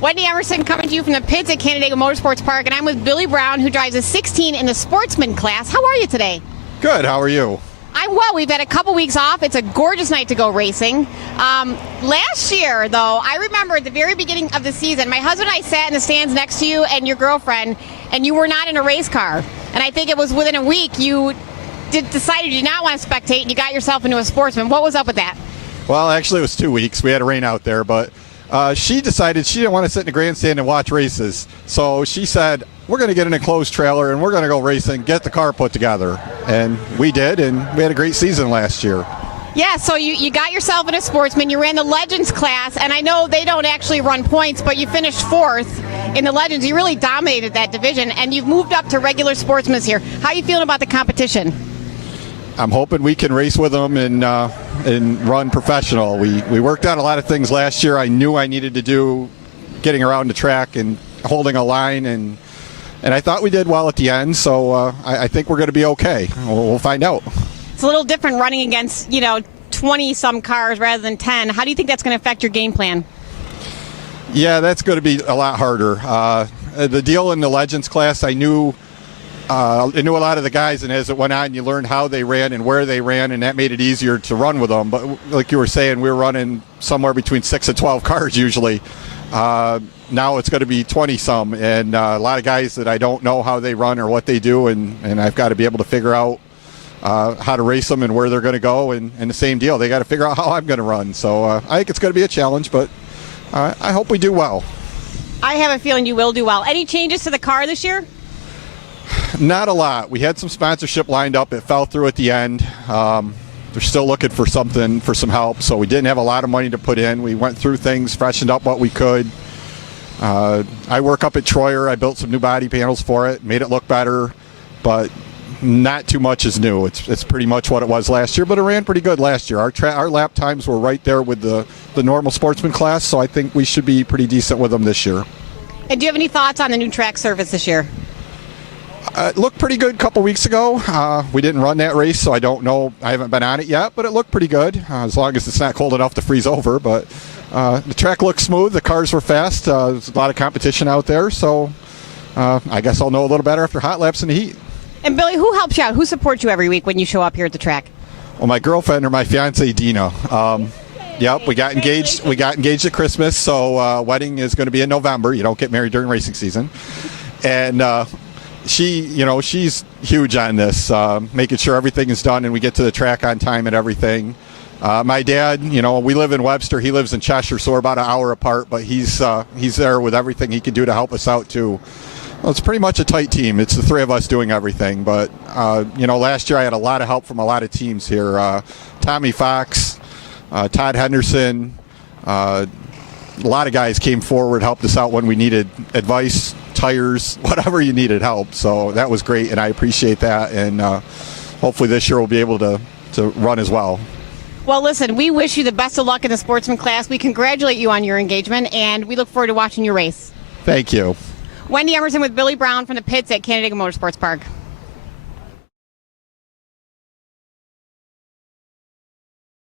Wendy Emerson coming to you from the pits at Canandaigua Motorsports Park, and I'm with Billy Brown, who drives a 16 in the Sportsman Class. How are you today? Good. How are you? I'm well. We've had a couple weeks off. It's a gorgeous night to go racing. Last year, though, I remember at the very beginning of the season, my husband and I sat in the stands next to you and your girlfriend, and you were not in a race car. And I think it was within a week you decided you did not want to spectate, and you got yourself into a Sportsman. What was up with that? Well, actually, it was 2 weeks. We had a rain out there, but she decided she didn't want to sit in the grandstand and watch races. So she said, we're going to get an enclosed trailer, and we're going to go racing, get the car put together. And we did, and we had a great season last year. Yeah, so you got yourself in a Sportsman. You ran the Legends class, and I know they don't actually run points, but you finished fourth in the Legends. You really dominated that division, and you've moved up to regular Sportsmen here. How are you feeling about the competition? I'm hoping we can race with them and run professional. We worked out a lot of things last year. I knew I needed to do getting around the track and holding a line, and I thought we did well at the end, so I think we're going to be okay. We'll find out. It's a little different running against, 20-some cars rather than 10. How do you think that's going to affect your game plan? Yeah, that's going to be a lot harder. The deal in the Legends class, I knew a lot of the guys, and as it went on, you learned how they ran and where they ran, and that made it easier to run with them. But like you were saying, we were running somewhere between 6 and 12 cars usually. Now it's going to be 20-some, and a lot of guys that I don't know how they run or what they do, and I've got to be able to figure out how to race them and where they're going to go, and the same deal. They got to figure out how I'm going to run. So I think it's going to be a challenge, but I hope we do well. I have a feeling you will do well. Any changes to the car this year? Not a lot. We had some sponsorship lined up. It fell through at the end. They're still looking for something, for some help, so we didn't have a lot of money to put in. We went through things, freshened up what we could. I work up at Troyer. I built some new body panels for it, made it look better, but not too much is new. It's pretty much what it was last year, but it ran pretty good last year. Our lap times were right there with the normal Sportsman class, so I think we should be pretty decent with them this year. And do you have any thoughts on the new track surface this year? It looked pretty good a couple weeks ago. We didn't run that race, so I don't know. I haven't been on it yet, but it looked pretty good, as long as it's not cold enough to freeze over. But the track looked smooth. The cars were fast. There's a lot of competition out there, so I guess I'll know a little better after hot laps in the heat. And Billy, who helps you out? Who supports you every week when you show up here at the track? Well, my girlfriend or my fiancé, Dina. Yep, we got engaged. We got engaged at Christmas, so wedding is going to be in November. You don't get married during racing season, and she's huge on this, making sure everything is done and we get to the track on time and everything. My dad, we live in Webster. He lives in Cheshire, so we're about an hour apart, but he's there with everything he can do to help us out too. Well, it's pretty much a tight team. It's the three of us doing everything. But, last year I had a lot of help from a lot of teams here. Tommy Fox, Todd Henderson, a lot of guys came forward, helped us out when we needed advice, tires, whatever you needed help. So that was great, and I appreciate that. And hopefully this year we'll be able to run as well. Well, listen, we wish you the best of luck in the Sportsman class. We congratulate you on your engagement, and we look forward to watching your race. Thank you. Wendy Emerson with Billy Brown from the pits at Canandaigua Motorsports Park.